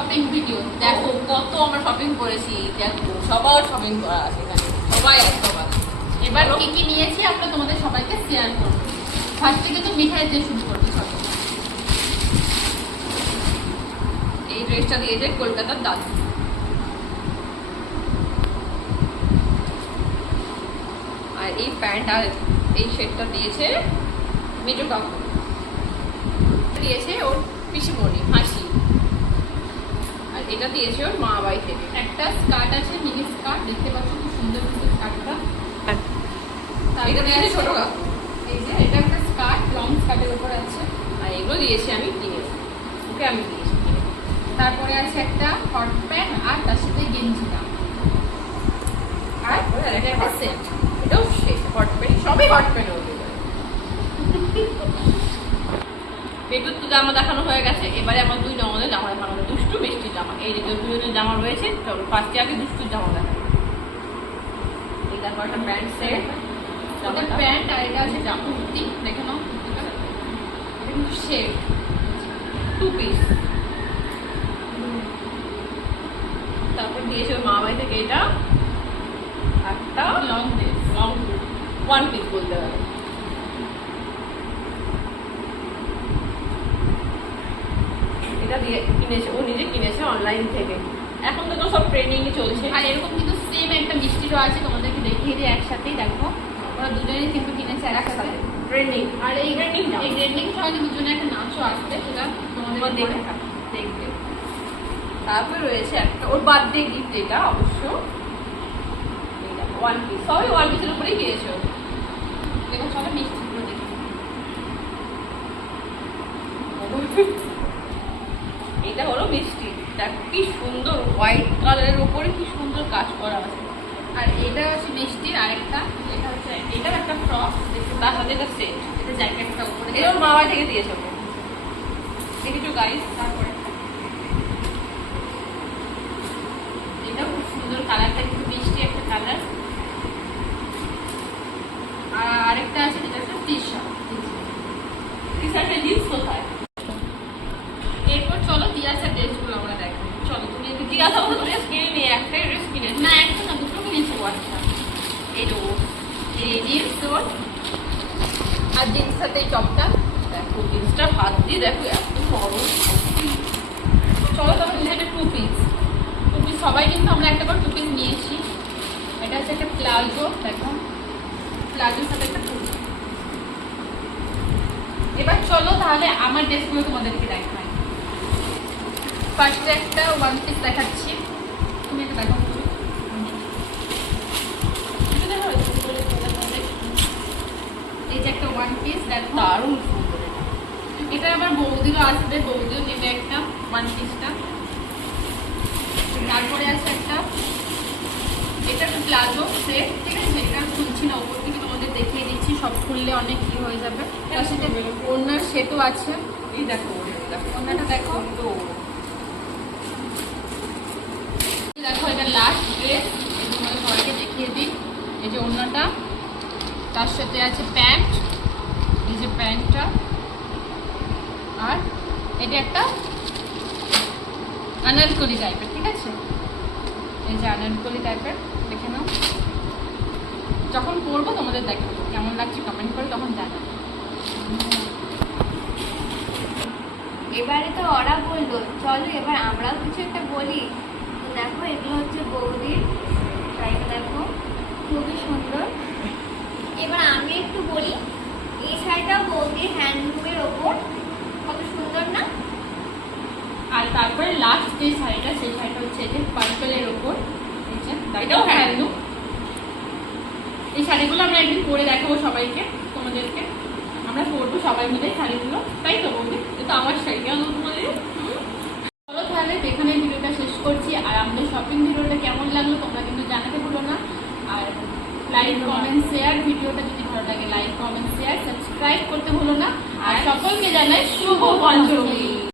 Shopping video দেখো কত আমরা শপিং করেছি, দেখো, সবার শপিং করা আছে সবাই একদম এবার কি কি নিয়েছি আমরা তোমাদের সবাইকে শেয়ার করব। ফার্স্ট থেকে তো মিঠাই দিয়ে শুরু করব সবাই এই ড্রেসটা দিয়েছে কলকাতার দাদু। আর এই প্যান্ট আর এই শেটটা দিয়েছে মেজো কাকু দিয়েছে ওর পিসিমণি হাসি এটা দিয়েছে ওর মা বাড়ি থেকে। একটা স্কার্ট আছে মিনি স্কার্ট দেখতে পাচ্ছ খুব সুন্দর সুন্দর স্কার্টটা এটা দিয়েছে ছোট কাকু এই যে এটা একটা স্কার্ট লং স্কার্টের উপর আছে। আর এগুলো দিয়েছি আমি কিনে। ওকে আমি দিয়েছি তারপরে আছে একটা হট প্যান্ট আর তার সাথে গেঞ্জিটা আর এটা একটা সেট এটাও শেষ। হট প্যান্ট সবই হট প্যান্ট হতে পারে পেটুর তো জামা দেখানো হয়ে গেছে। এবারে আমার দুই নমদের জামা দেখানো হবে। দুষ্টু মিষ্টি জামা। এই যে দুজনের জামা রয়েছে চলো ফার্স্টে আগে দুষ্টুর জামা দেখানো এই দেখো একটা প্যান্ট সেট প্যান্ট আর এটা আছে জামা কুর্তি। দেখে নাও কুর্তিটা। কিন্তু শেড টু পিস তারপর দিয়েছে মা বাড়ি থেকে এটা। একটা long dress long one piece বলতে পারো এটা দিয়ে কিনেছে ও নিজে কিনেছে অনলাইন থেকে। এখন তো সব ট্রেনিংই চলছে। আর এরকম কিন্তু সেম একটা মিষ্টিরও আছে তোমাদেরকে দেখিয়ে দিই একসাথেই দেখো। ওরা দুজনেই কিন্তু কিনেছে আর একসাথে। ট্রেন্ডিং আর এই নাচ। এই ট্রেন্ডিং সময় কিন্তু দুজনে একটা নাচও আসবে সেটা তোমাদের দেখে দেখে দেখবে। তারপর রয়েছে একটা ওর বার্থডে গিফট এটা অবশ্য। ওয়ান পিস সবাই ওয়ান পিসের উপরেই কিনেছে ও। দেখো সবাই মিষ্টিগুলো দেখি এটা হলো মিষ্টি দেখো কি সুন্দর হোয়াইট কালারের ওপরে কি সুন্দর কাজ করা আছে। আর এটা হচ্ছে মিষ্টির আরেকটা এটা হচ্ছে এটাও একটা ফ্রক তার সাথে এটা সেট এটা জ্যাকেটটা উপরে এরকম মামা থেকে দিয়েছে ওকে কিছু গাইস তারপরে। এটাও খুব সুন্দর কালারটা কিন্তু মিষ্টি একটা কালার আর আরেকটা আছে যেটা একটা টি শার্ট টি শার্টের জিন্স কোথায় এরপর চলো তিয়াসের ড্রেসগুলো আমরা দেখো আছে আমাকে ড্রেস কিনে একটাই ড্রেস কিনেছি না একটা না দুটো কিনেছি আচ্ছা এই তো এই জিন্স তোর আর জিন্স সাথে এই টপটা দেখো জিন্সটা হাত দিয়ে দেখো এত নরম চলো তাহলে এটা টু পিস টু পিস সবাই কিন্তু আমরা একটা করে টু পিস নিয়েছি এটা হচ্ছে একটা প্লাজো দেখো প্লাজোর সাথে একটা টু এবার চলো তাহলে আমার ড্রেসগুলো তোমাদেরকে দেখাই। ফার্স্টে একটা ওয়ান পিস দেখাচ্ছি। তুমি একটা দেখো। এই যে একটা ওয়ান পিস দেখো। দারুণ সুন্দর এটা। আবার বৌদিরও আসবে বৌদিও নেবে একটা ওয়ান পিসটা তারপরে আছে একটা। এটা একটা প্লাজো সেট ঠিক আছে? এটা খুলছি না ওপর থেকে তোমাদের দেখিয়ে দিচ্ছি সব খুললে অনেক কি হয়ে যাবে। তার সাথে ওনার সেটও আছে। এই দেখো দেখো ওনাটা দেখো। তো এই দেখো এটা এই তোমাদের সবাইকে দেখিয়ে দিই। এই যে ওনাটা তার সাথে আছে প্যান্ট। এই যে প্যান্টটা। আর এটা একটা আনারকলি টাইপের ঠিক আছে? এই যে আনারকলি টাইপের দেখে নাও। যখন পরবো তোমাদের দেখাবো, কেমন লাগছে কমেন্ট করে তখন জানাব। এবারে তো ওরা বলল, চলো এবার আমরাও কিছু একটা বলি। দেখো এগুলো হচ্ছে বৌদির শাড়িটা দেখো। খুবই সুন্দর। এবার আমি একটু বলি এই শাড়িটা বৌদির হ্যান্ডলুমের ওপর। কত সুন্দর না? আর তারপরে লাস্ট যে শাড়িটা সেই শাড়িটা হচ্ছে যে পার্পেলের ওপর। এটাও হ্যান্ডলুম এই শাড়িগুলো আমরা একদিন পরে দেখাবো সবাইকে তোমাদেরকে। আমরা পরবো সবাই মিলে শাড়িগুলো তাই তো বৌদি? এটা আমার শাড়ি কেন তোমাদের চলো তাহলে এখানে ভিডিওটা শেষ করছি আর আমাদের শপিং ভিডিওটা কেমন লাগল তোমরা কিন্তু জানাতে ভুলো না। আর লাইক কমেন্ট শেয়ার ভিডিওটা যদি ভালো লাগে লাইক কমেন্ট শেয়ার সাবস্ক্রাইব করতে ভুলো না। আর সকলকে জানাই শুভ পঞ্চমী।